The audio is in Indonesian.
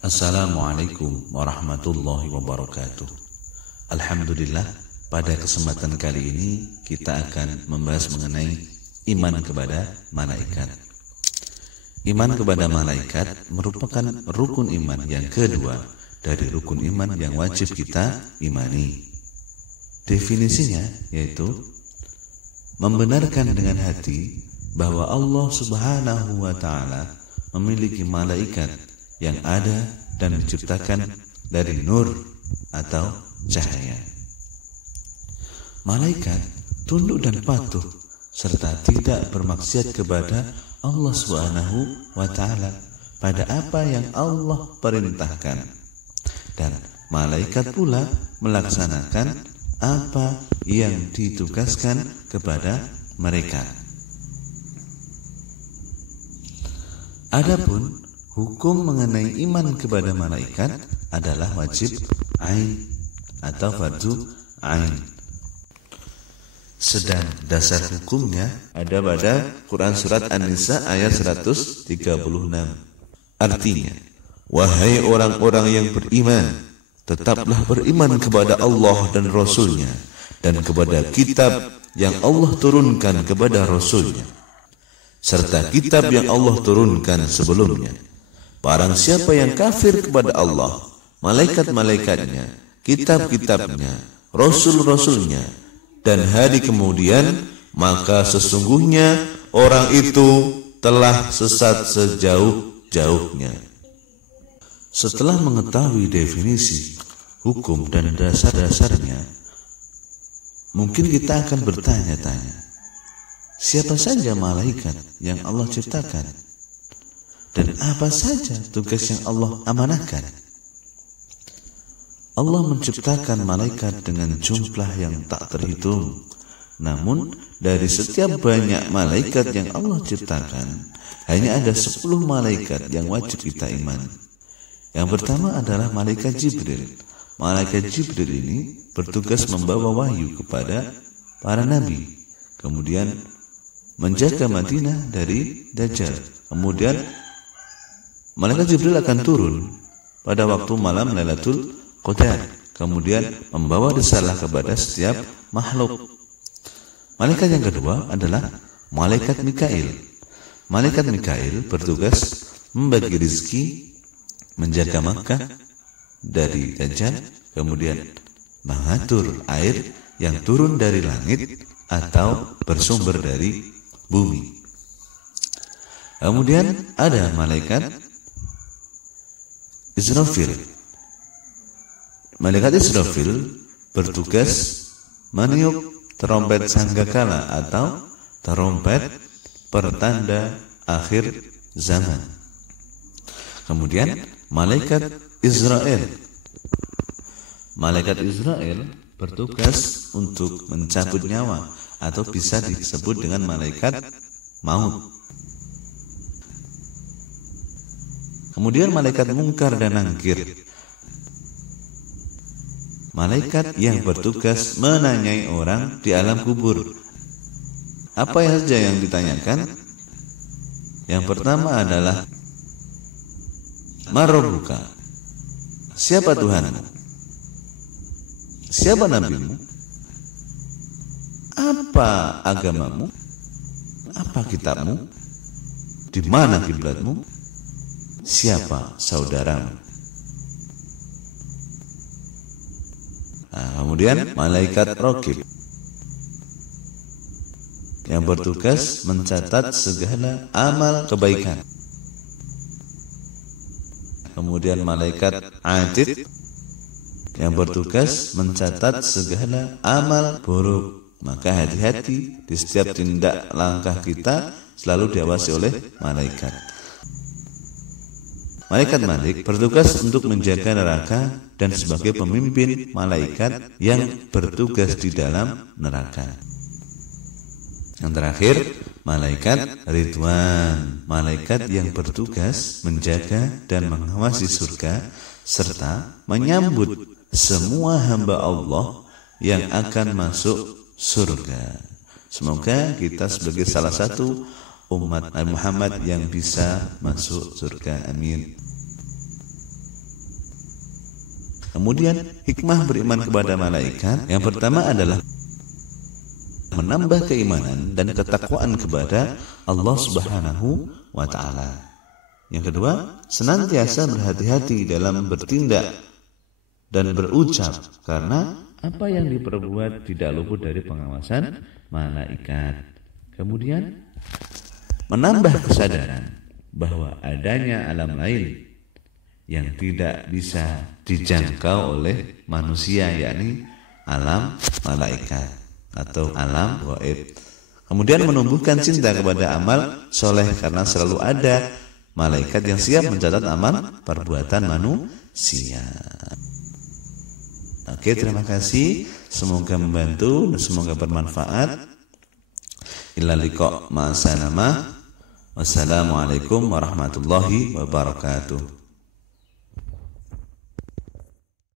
Assalamualaikum warahmatullahi wabarakatuh. Alhamdulillah, pada kesempatan kali ini kita akan membahas mengenai iman kepada malaikat. Iman kepada malaikat merupakan rukun iman yang kedua dari rukun iman yang wajib kita imani. Definisinya yaitu membenarkan dengan hati bahwa Allah Subhanahu wa Ta'ala memiliki malaikat yang ada dan diciptakan dari nur atau cahaya. Malaikat tunduk dan patuh serta tidak bermaksiat kepada Allah Subhanahu wa Ta'ala pada apa yang Allah perintahkan, dan malaikat pula melaksanakan apa yang ditugaskan kepada mereka. Adapun hukum mengenai iman kepada malaikat adalah wajib ain atau fardu ain. Sedang dasar hukumnya ada pada Quran Surat An-Nisa ayat 136. Artinya, wahai orang-orang yang beriman, tetaplah beriman kepada Allah dan Rasul-Nya dan kepada kitab yang Allah turunkan kepada Rasul-Nya, serta kitab yang Allah turunkan sebelumnya. Barang siapa yang kafir kepada Allah, malaikat-malaikatnya, kitab-kitabnya, rasul-rasulnya, dan hari kemudian, maka sesungguhnya orang itu telah sesat sejauh-jauhnya. Setelah mengetahui definisi, hukum, dan dasar-dasarnya, mungkin kita akan bertanya-tanya, siapa saja malaikat yang Allah ciptakan? Dan apa saja tugas yang Allah amanahkan? Allah menciptakan malaikat dengan jumlah yang tak terhitung. Namun dari setiap banyak malaikat yang Allah ciptakan, hanya ada 10 malaikat yang wajib kita imani. Yang pertama adalah malaikat Jibril. Malaikat Jibril ini bertugas membawa wahyu kepada para nabi, kemudian menjaga Madinah dari Dajjal. Kemudian malaikat Jibril akan turun pada waktu malam Lailatul Qadar, kemudian membawa risalah kepada setiap makhluk. Malaikat yang kedua adalah malaikat Mikail. Malaikat Mikail bertugas membagi rezeki, menjaga Makkah dari Dajjal, kemudian mengatur air yang turun dari langit atau bersumber dari bumi. Kemudian ada malaikat Israfil. Malaikat Israfil bertugas meniup trompet sangkakala atau trompet pertanda akhir zaman. Kemudian malaikat Israel. Malaikat Israel bertugas untuk mencabut nyawa atau bisa disebut dengan malaikat maut. Kemudian malaikat Mungkar dan Nangkir, malaikat yang bertugas menanyai orang di alam kubur. Apa saja yang ditanyakan? Yang pertama adalah Marabbuka, siapa Tuhanmu? Siapa nabimu? Apa agamamu? Apa kitabmu? Di mana kiblatmu? Siapa saudaramu? Kemudian malaikat Raqib yang bertugas mencatat segala amal kebaikan. Kemudian malaikat Atid yang bertugas mencatat segala amal buruk. Maka hati-hati di setiap tindak langkah kita selalu diawasi oleh malaikat. Malaikat Malik bertugas untuk menjaga neraka dan sebagai pemimpin malaikat yang bertugas di dalam neraka. Yang terakhir, malaikat Ridwan, malaikat yang bertugas menjaga dan mengawasi surga serta menyambut semua hamba Allah yang akan masuk surga. Semoga kita sebagai salah satu umat Nabi Muhammad yang bisa masuk surga. Amin. Kemudian hikmah beriman kepada malaikat yang pertama adalah menambah keimanan dan ketakwaan kepada Allah Subhanahu wa taala. Yang kedua, senantiasa berhati-hati dalam bertindak dan berucap karena apa yang diperbuat tidak luput dari pengawasan malaikat. Kemudian menambah kesadaran bahwa adanya alam lain yang tidak bisa dijangkau oleh manusia, yakni alam malaikat atau alam gaib. Kemudian menumbuhkan cinta kepada amal soleh karena selalu ada malaikat yang siap mencatat amal perbuatan manusia. Oke, terima kasih. Semoga membantu dan semoga bermanfaat. Ila liqa ma'as salamah. Wassalamualaikum warahmatullahi wabarakatuh.